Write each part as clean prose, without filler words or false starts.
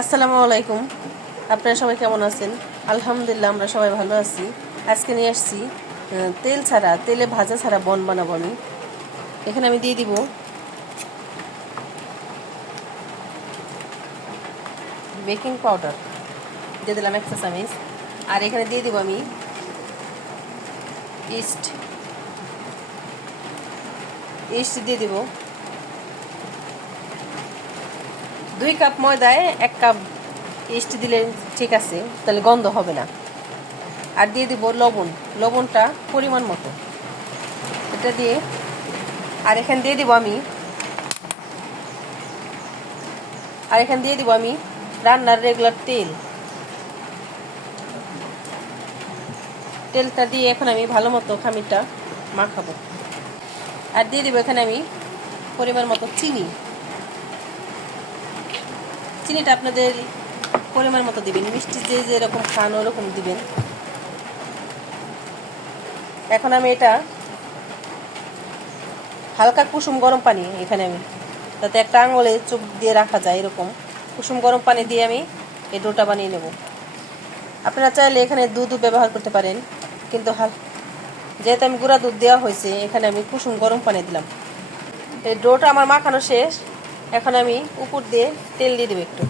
আসসালামু আলাইকুম। আপনারা সবাই কেমন আছেন? আলহামদুলিল্লাহ আমরা সবাই ভালো আছি। আজকে নিয়ে আসছি তেল ছাড়া, তেলে ভাজা ছাড়া বন বানাবো আমি। এখানে আমি দিয়ে দিব বেকিং পাউডার, দিয়ে দিলাম 1 চা চামচ। আর এখানে দিয়ে দিব আমি ইস্ট দিয়ে দিব 2 কাপ ময়দায় 1 কাপ ইস্ট দিলে ঠিক আছে, তাহলে গন্ধ হবে না। আর দিয়ে দিব লবণটা পরিমাণ মতো, এটা দিয়ে। আর এখানে দিয়ে দিব আমি রান্নার রেগুলার তেলটা দিয়ে এখন আমি ভালো মতো খামিরটা মাখাবো। আর দিয়ে দিব এখানে আমি পরিমাণ মতো চিনিটা আপনাদের পরিমাণ মতো দিবেন, মিষ্টি যে যেরকম খান ওরকম দিবেন। এখন আমি এটা হালকা কুসুম গরম পানি, এখানে আমি যাতে একটা আঙুলে চোখ দিয়ে রাখা যায় এরকম কুসুম গরম পানি দিয়ে আমি এই ডোটা বানিয়ে নেব। আপনারা চাইলে এখানে দুধও ব্যবহার করতে পারেন, কিন্তু যেহেতু আমি গুঁড়া দুধ দেওয়া হয়েছে, এখানে আমি কুসুম গরম পানি দিলাম। এই ডোটা আমার মাখানো শেষ। এখন আমি উপর দিয়ে তেল দিয়ে দেবো একটু।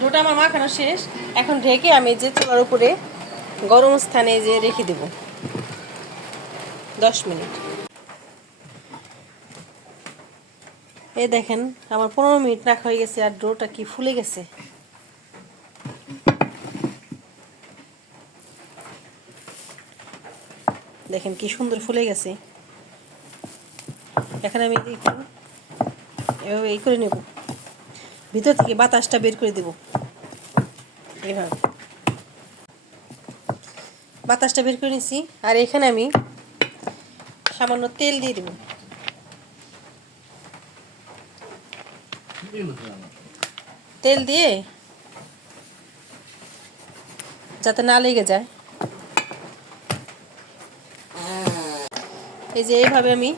ডোটা আমার মাখানো শেষ। এখন ঢেকে আমি যে চুলার উপরে গরম স্থানে যে রেখে দেব 10 মিনিট। এই দেখেন আমার 15 মিনিট রাখা হয়ে গেছে, আর ডোটা কি ফুলে গেছে। দেখেন কি সুন্দর ফুলে গেছে। এখন আমি এভাবে এই করে নেব, ভিতর থেকে বাতাসটা বের করে দেব। এইভাবে বাতাসটা বের করে নিছি। আর এখানে আমি সামান্য তেল দিয়ে দেব। তেল দিয়ে যাতে না লেগে যায়, এই যে এইভাবে আমি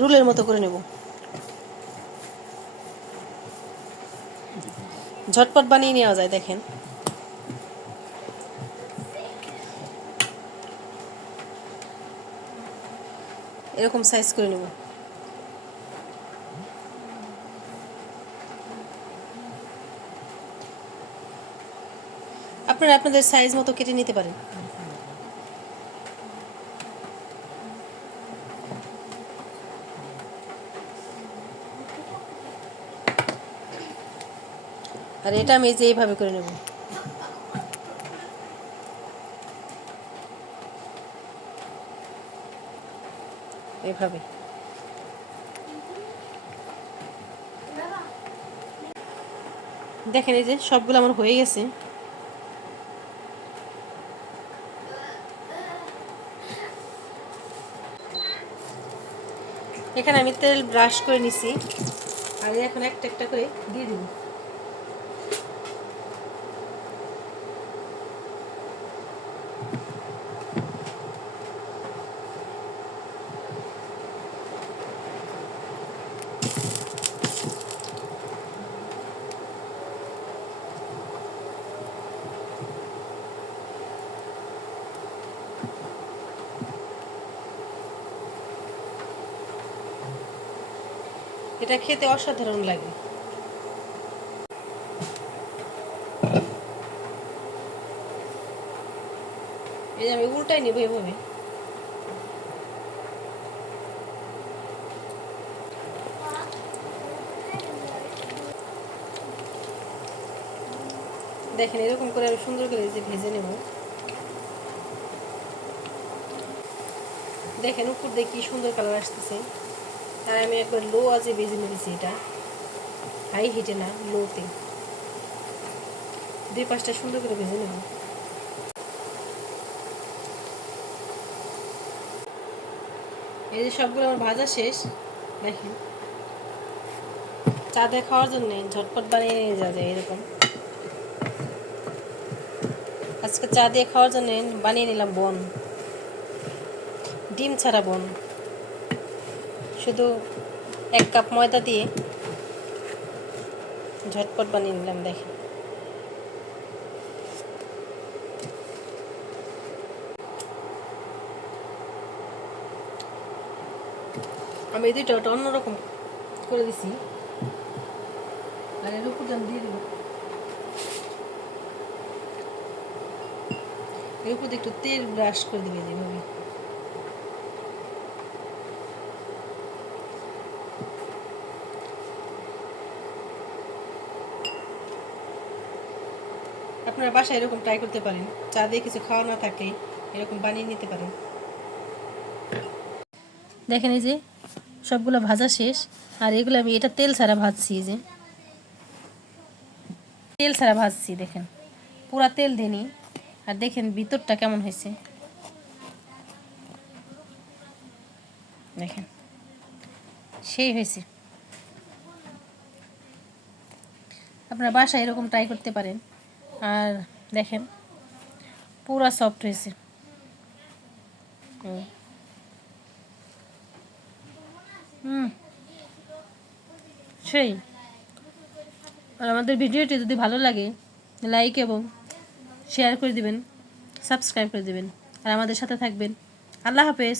রুলের মতো করে নেব। ঝটপট বানিয়ে নেওয়া যায়। দেখেন এরকম সাইজ করে নেব। আপনারা আপনাদের সাইজ মতো কেটে নিতে পারেন। আর এটা আমি যে এইভাবে করে নেব। এইভাবে দেখেন, এই যে সবগুলো আমার হয়ে গেছে। এখানে আমি তেল ব্রাশ করে নিছি, আর এখন একটা একটা করে দিয়ে দিব। এটা খেতে অসাধারণ লাগে। এই যে আমি উল্টাই নিব এভাবে। দেখেন এরকম করে আমি সুন্দর করে যে ভেজে নেব। দেখেন উপর দিয়ে কি সুন্দর কালার আসতেছে। আর আমি একবার লো আজে ভেজে নিয়েছি, এটা হাই হিটে না, লোতে। 2-5টা সুন্দর করে ভেজে নেব। এই যে সবগুলো আমার ভাজা শেষ। দেখেন চা দিয়ে খাওয়ার জন্য ঝটপট বানিয়ে নিয়ে যাওয়া যায় এরকম। আজকে চা দিয়ে খাওয়ার জন্য বানিয়ে নিলাম ডিম ছাড়া শুধু 1 কাপ ময়দা দিয়ে ঝটপট বানিয়ে নিলাম। দেখেন আমি এই দুইটা ওটা অন্যরকম করে দিছি, আর এর উপর আমি দিয়ে দেবো, এর উপর একটু তেল ব্রাশ করে দিবে যেভাবে। আপনারা বাসায় এরকম ট্রাই করতে পারেন, চা দিয়ে কিছু খাওয়া না থাকলে এরকম বানিয়ে নিতে পারেন। দেখেন এই যে সবগুলো ভাজা শেষ, আর এগুলো আমি এটা তেল ছাড়া ভাজছি, এই যে তেল ছাড়া ভাজছি। দেখেন পুরা তেল দিইনি, আর দেখেন ভিতরটা কেমন হয়েছে, দেখেন সেই হয়েছে। আপনারা বাসায় এরকম ট্রাই করতে পারেন। আর দেখেন পুরা সফট হয়েছে। সেই। আর আমাদের ভিডিওটি যদি ভালো লাগে লাইক এবং শেয়ার করে দিবেন, সাবস্ক্রাইব করে দিবেন, আর আমাদের সাথে থাকবেন। আল্লাহ হাফেজ।